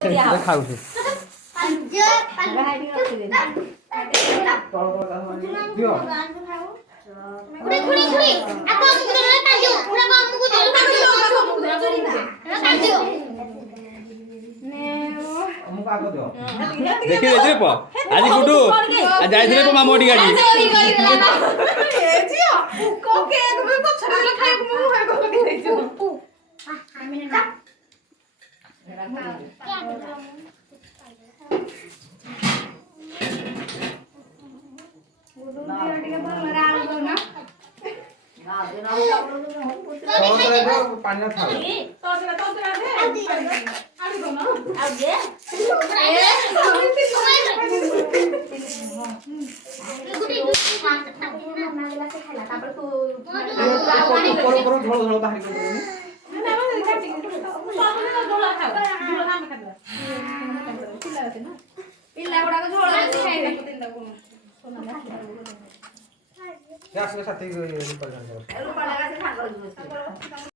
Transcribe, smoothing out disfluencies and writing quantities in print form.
ଖାଉଛୁ ଦେଖି ଯାଇଥିଲେ ପ ଆଜି ଗୁଡୁ ଯାଇଥିଲେ ପ ମାମୁ ଟିକେ ଆଜି ପିଲା